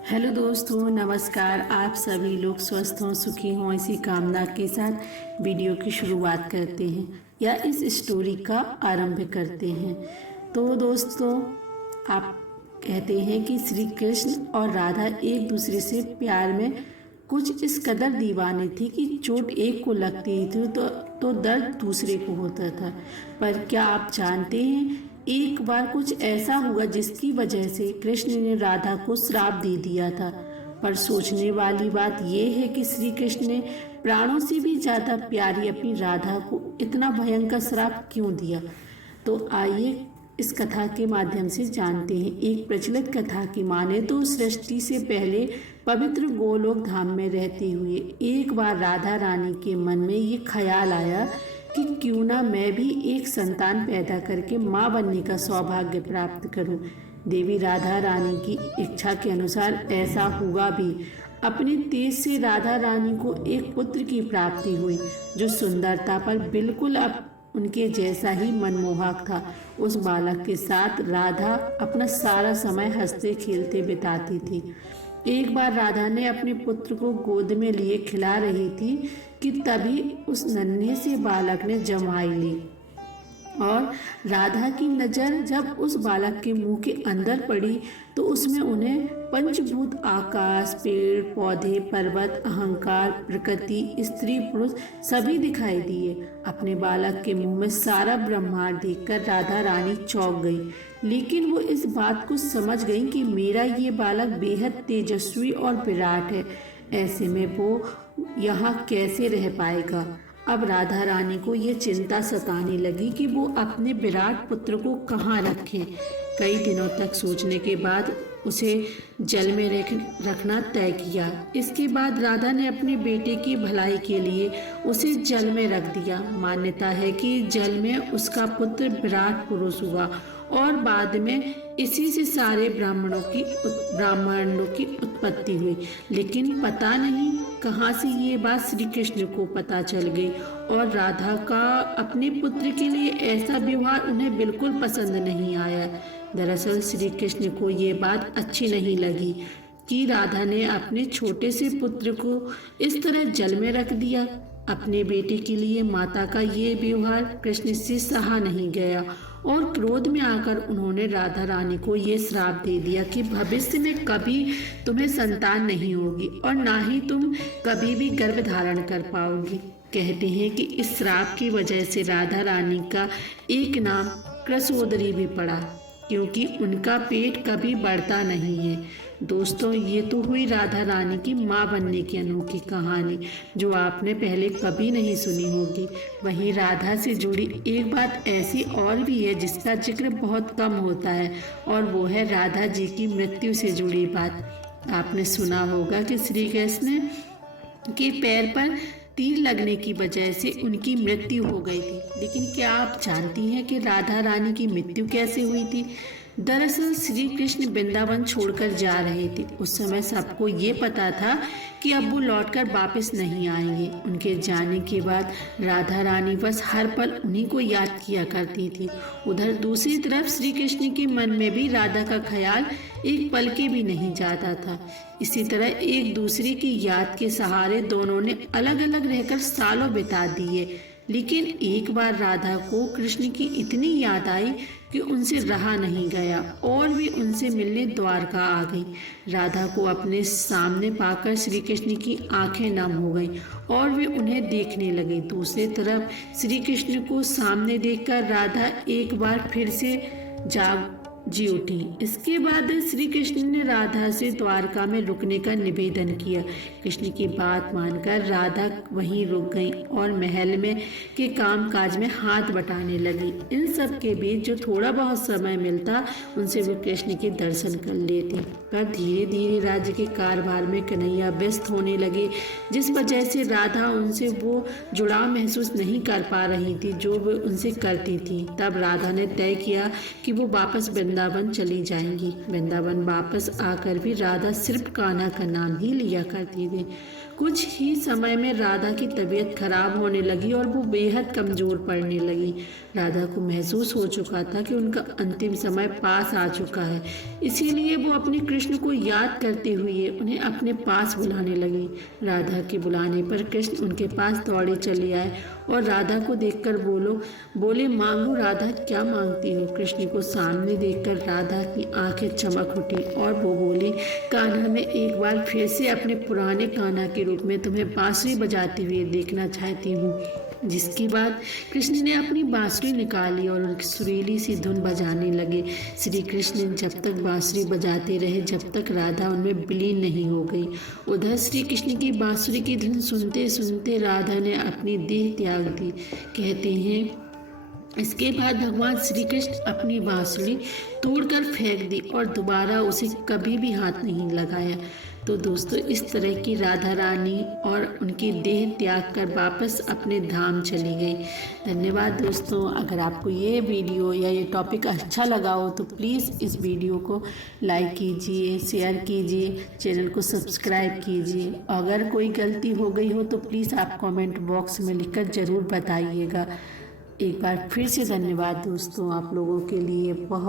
Hello दोस्तों, नमस्कार। आप सभी लोग स्वस्थ हों, सुखी हों, इसी कामना के साथ वीडियो की शुरुआत करते हैं या इस स्टोरी का आरंभ करते हैं। तो दोस्तों, आप कहते हैं कि श्री कृष्ण और राधा एक दूसरे से प्यार में कुछ इस कदर दीवाने थे कि चोट एक को लगती थी तो दर्द दूसरे को होता था। पर क्या आप जानते हैं, एक बार कुछ ऐसा हुआ जिसकी वजह से कृष्ण ने राधा को श्राप दे दिया था। पर सोचने वाली बात यह है कि श्री कृष्ण ने प्राणों से भी ज्यादा प्यारी अपनी राधा को इतना भयंकर श्राप क्यों दिया। तो आइए इस कथा के माध्यम से जानते हैं। एक प्रचलित कथा की माने तो सृष्टि से पहले पवित्र गोलोक धाम में रहते हुए एक बार राधा रानी के मन में ये ख्याल आया कि क्यों ना मैं भी एक संतान पैदा करके माँ बनने का सौभाग्य प्राप्त करूं। देवी राधा रानी की इच्छा के अनुसार ऐसा हुआ भी। अपने तेज से राधा रानी को एक पुत्र की प्राप्ति हुई जो सुंदरता पर बिल्कुल अब उनके जैसा ही मनमोहक था। उस बालक के साथ राधा अपना सारा समय हंसते खेलते बिताती थी। एक बार राधा ने अपने पुत्र को गोद में लिए खिला रही थी कि तभी उस नन्हे से बालक ने जमाई ली और राधा की नजर जब उस बालक के मुंह के अंदर पड़ी तो उसमें उन्हें पंचभूत आकाश, पेड़ पौधे, पर्वत, अहंकार, प्रकृति, स्त्री पुरुष सभी दिखाई दिए। अपने बालक के मुंह में सारा ब्रह्मांड देखकर राधा रानी चौंक गई, लेकिन वो इस बात को समझ गई कि मेरा ये बालक बेहद तेजस्वी और विराट है। ऐसे में वो यहाँ कैसे रह पाएगा। अब राधा रानी को ये चिंता सताने लगी कि वो अपने विराट पुत्र को कहाँ रखें। कई दिनों तक सोचने के बाद उसे जल में रखना तय किया। इसके बाद राधा ने अपने बेटे की भलाई के लिए उसे जल में रख दिया। मान्यता है कि जल में उसका पुत्र विराट पुरुष हुआ और बाद में इसी से सारे ब्राह्मणों की उत्पत्ति हुई। लेकिन पता नहीं कहाँ से ये बात श्री कृष्ण को पता चल गई और राधा का अपने पुत्र के लिए ऐसा व्यवहार उन्हें बिल्कुल पसंद नहीं आया। दरअसल श्री कृष्ण को ये बात अच्छी नहीं लगी कि राधा ने अपने छोटे से पुत्र को इस तरह जल में रख दिया। अपने बेटे के लिए माता का ये व्यवहार कृष्ण से सहा नहीं गया और क्रोध में आकर उन्होंने राधा रानी को ये श्राप दे दिया कि भविष्य में कभी तुम्हें संतान नहीं होगी और ना ही तुम कभी भी गर्भ धारण कर पाओगी। कहते हैं कि इस श्राप की वजह से राधा रानी का एक नाम कृसोदरी भी पड़ा, क्योंकि उनका पेट कभी बढ़ता नहीं है। दोस्तों, ये तो हुई राधा रानी की माँ बनने की अनोखी कहानी जो आपने पहले कभी नहीं सुनी होगी। वहीं राधा से जुड़ी एक बात ऐसी और भी है जिसका जिक्र बहुत कम होता है और वो है राधा जी की मृत्यु से जुड़ी बात। आपने सुना होगा कि श्री कृष्ण के पैर पर तीर लगने की वजह से उनकी मृत्यु हो गई थी। लेकिन क्या आप जानती हैं कि राधा रानी की मृत्यु कैसे हुई थी? दरअसल श्री कृष्ण वृंदावन छोड़कर जा रहे थे। उस समय सबको ये पता था कि अब वो लौटकर वापस नहीं आएंगे। उनके जाने के बाद राधा रानी बस हर पल उन्हीं को याद किया करती थी। उधर दूसरी तरफ श्री कृष्ण के मन में भी राधा का ख्याल एक पल के भी नहीं जाता था। इसी तरह एक दूसरे की याद के सहारे दोनों ने अलग अलग रहकर सालों बिता दिए। लेकिन एक बार राधा को कृष्ण की इतनी याद आई कि उनसे रहा नहीं गया और वे उनसे मिलने द्वारका आ गई। राधा को अपने सामने पाकर श्री कृष्ण की आंखें नम हो गईं और वे उन्हें देखने लगे। दूसरी तरफ श्री कृष्ण को सामने देखकर राधा एक बार फिर से जाग जी उठी। इसके बाद श्री कृष्ण ने राधा से द्वारका में रुकने का निवेदन किया। कृष्ण की बात मानकर राधा वहीं रुक गई और महल में के कामकाज में हाथ बटाने लगी। इन सब के बीच जो थोड़ा बहुत समय मिलता उनसे वे कृष्ण के दर्शन कर लेती। पर धीरे धीरे राज्य के कारभार में कन्हैया व्यस्त होने लगे, जिस वजह से राधा उनसे वो जुड़ाव महसूस नहीं कर पा रही थी जो वो उनसे करती थी। तब राधा ने तय किया कि वो वापस वृंदावन वृंदावन चली जाएंगी। वृंदावन वापस आकर भी राधा सिर्फ कान्हा का नाम ही लिया करती थी। कुछ ही समय में राधा की तबीयत खराब होने लगी और वो बेहद कमज़ोर पड़ने लगी। राधा को महसूस हो चुका था कि उनका अंतिम समय पास आ चुका है, इसीलिए वो अपने कृष्ण को याद करते हुए उन्हें अपने पास बुलाने लगी। राधा के बुलाने पर कृष्ण उनके पास दौड़े चले आए और राधा को देखकर बोले मांगो राधा, क्या मांगती हो? कृष्ण को सामने देखकर राधा की आंखें चमक उठी और वो बोली, कान्हा, मैं एक बार फिर से अपने पुराने कान्हा के रूप में तुम्हें बांसुरी बजाते हुए देखना चाहती हूँ। जिसके बाद कृष्ण ने अपनी बांसुरी निकाली और उनकी सुरीली सी धुन बजाने लगे। श्री कृष्ण जब तक बांसुरी बजाते रहे जब तक राधा उनमें विलीन नहीं हो गई। उधर श्री कृष्ण की बांसुरी की धुन सुनते सुनते राधा ने अपनी देह त्याग दी। कहते हैं इसके बाद भगवान श्री कृष्ण अपनी बांसुरी तोड़कर फेंक दी और दोबारा उसे कभी भी हाथ नहीं लगाया। तो दोस्तों, इस तरह की राधा रानी और उनकी देह त्याग कर वापस अपने धाम चली गई। धन्यवाद दोस्तों। अगर आपको ये वीडियो या ये टॉपिक अच्छा लगा हो तो प्लीज़ इस वीडियो को लाइक कीजिए, शेयर कीजिए, चैनल को सब्सक्राइब कीजिए। अगर कोई गलती हो गई हो तो प्लीज़ आप कमेंट बॉक्स में लिखकर ज़रूर बताइएगा। एक बार फिर से धन्यवाद दोस्तों, आप लोगों के लिए बहुत